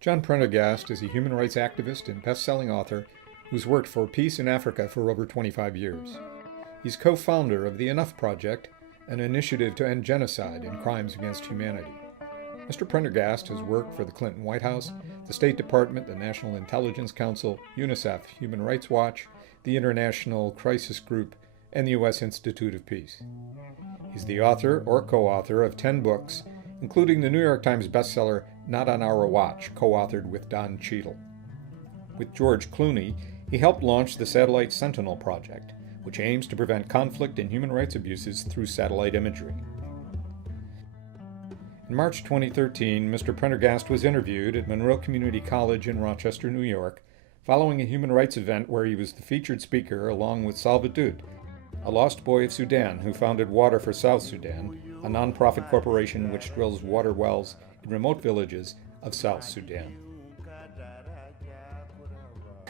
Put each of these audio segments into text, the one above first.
John Prendergast is a human rights activist and best-selling author who's worked for peace in Africa for over 25 years. He's co-founder of the Enough Project, an initiative to end genocide and crimes against humanity. Mr. Prendergast has worked for the Clinton White House, the State Department, the National Intelligence Council, UNICEF, Human Rights Watch, the International Crisis Group, and the U.S. Institute of Peace. He's the author or co-author of 10 books, including the New York Times bestseller Not on Our Watch, co-authored with Don Cheadle. With George Clooney, he helped launch the Satellite Sentinel Project, which aims to prevent conflict and human rights abuses through satellite imagery. In March 2013, Mr. Prendergast was interviewed at Monroe Community College in Rochester, New York, following a human rights event where he was the featured speaker along with Salvadud, a lost boy of Sudan who founded Water for South Sudan, a nonprofit corporation which drills water wells in remote villages of South Sudan.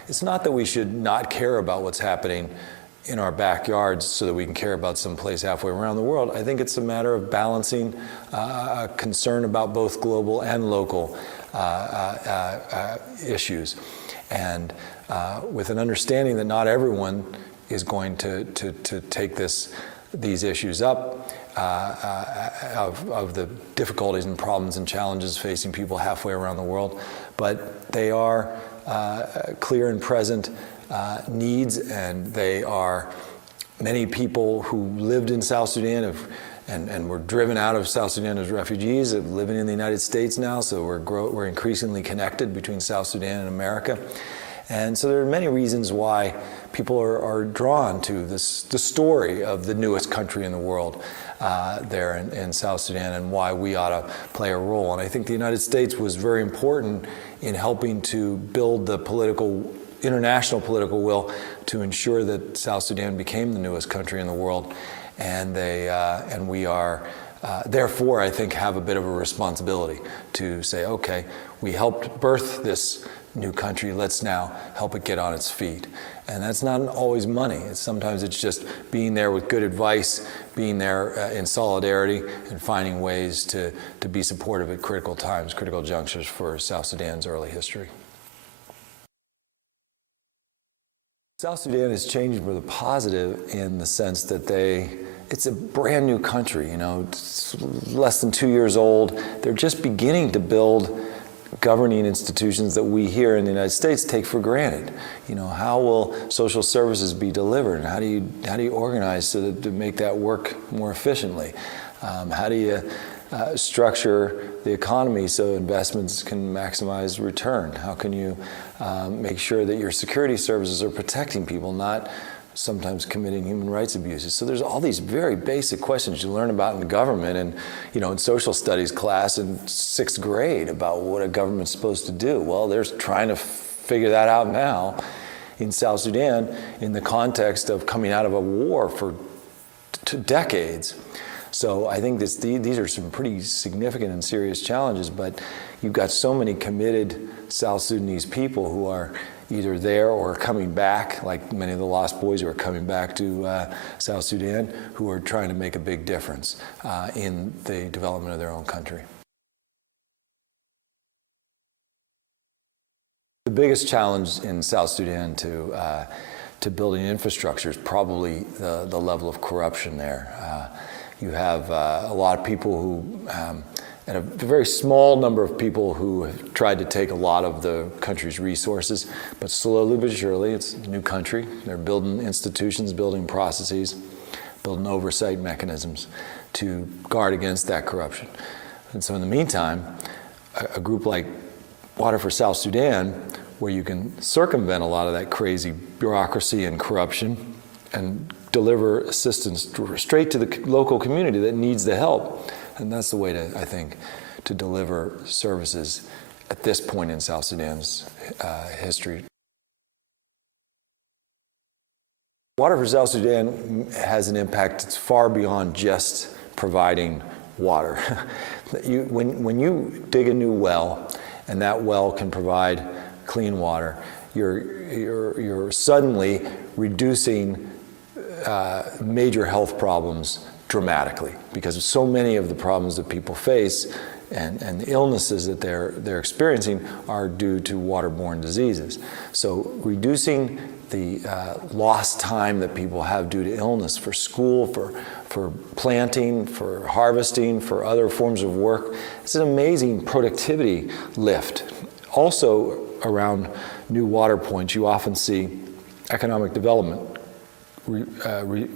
It's not that we should not care about what's happening in our backyards so that we can care about some place halfway around the world. I think it's a matter of balancing a concern about both global and local issues, and with an understanding that not everyone is going to take these issues up, of the difficulties and problems and challenges facing people halfway around the world, but they are clear and present needs, and they are many people who lived in South Sudan and were driven out of South Sudan as refugees, living in the United States now, so we're increasingly connected between South Sudan and America. And so there are many reasons why people are drawn to the story of the newest country in the world there in South Sudan, and why we ought to play a role. And I think the United States was very important in helping to build the international political will to ensure that South Sudan became the newest country in the world. And we are, therefore, I think, have a bit of a responsibility to say, okay, we helped birth this new country, let's now help it get on its feet. And that's not always money. Sometimes it's just being there with good advice, being there in solidarity, and finding ways to be supportive at critical times, critical junctures for South Sudan's early history. South Sudan has changed for the positive in the sense that it's a brand new country, it's less than 2 years old. They're just beginning to build governing institutions that we here in the United States take for granted. How will social services be delivered? How do you organize to make that work more efficiently? How do you structure the economy so investments can maximize return? How can you make sure that your security services are protecting people, not sometimes committing human rights abuses? So there's all these very basic questions you learn about in government and, in social studies class in 6th grade about what a government's supposed to do. Well, they're trying to figure that out now in South Sudan in the context of coming out of a war for 2 decades. So I think these are some pretty significant and serious challenges, but you've got so many committed South Sudanese people who are either there or coming back, like many of the lost boys who are coming back to South Sudan, who are trying to make a big difference in the development of their own country. The biggest challenge in South Sudan to building infrastructure is probably the level of corruption there. You have a lot of people who, and a very small number of people who have tried to take a lot of the country's resources, but slowly but surely, it's a new country. They're building institutions, building processes, building oversight mechanisms to guard against that corruption. And so in the meantime, a group like Water for South Sudan, where you can circumvent a lot of that crazy bureaucracy and corruption and deliver assistance straight to the local community that needs the help. And that's the way I think, to deliver services at this point in South Sudan's history. Water for South Sudan has an impact that's far beyond just providing water. When you dig a new well, and that well can provide clean water, you're suddenly reducing major health problems dramatically, because so many of the problems that people face and the illnesses that they're experiencing are due to waterborne diseases. So reducing the lost time that people have due to illness for school, for planting, for harvesting, for other forms of work, it's an amazing productivity lift. Also, around new water points, you often see economic development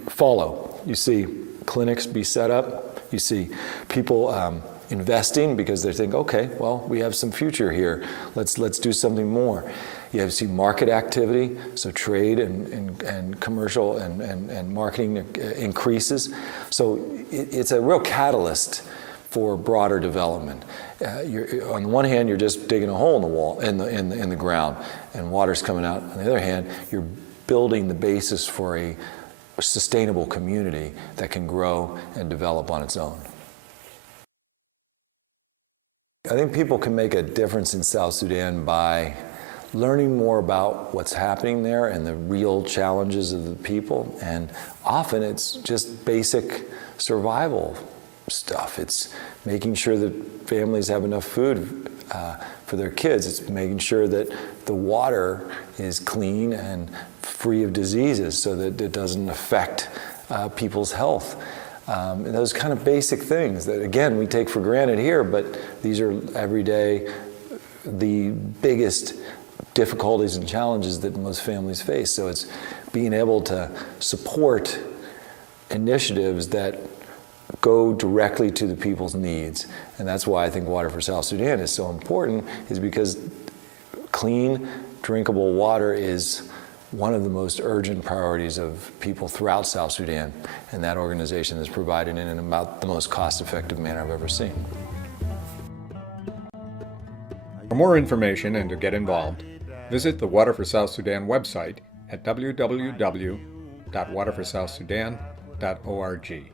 follow. You see clinics be set up. You see people investing because they think, okay, well, we have some future here. Let's do something more. You see market activity, so trade and commercial and marketing increases. So it's a real catalyst for broader development. On the one hand, you're just digging a hole in the wall, in the ground, and water's coming out. On the other hand, you're building the basis for a sustainable community that can grow and develop on its own. I think people can make a difference in South Sudan by learning more about what's happening there and the real challenges of the people. And often it's just basic survival stuff. It's making sure that families have enough food for their kids. It's making sure that the water is clean and free of diseases so that it doesn't affect people's health. And those kind of basic things that, again, we take for granted here, but these are everyday, the biggest difficulties and challenges that most families face. So it's being able to support initiatives that go directly to the people's needs. And that's why I think Water for South Sudan is so important, is because clean, drinkable water is one of the most urgent priorities of people throughout South Sudan. And that organization is provided in about the most cost-effective manner I've ever seen. For more information and to get involved, visit the Water for South Sudan website at www.waterforsouthsudan.org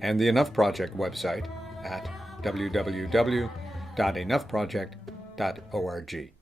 and the Enough Project website at www.enoughproject.org.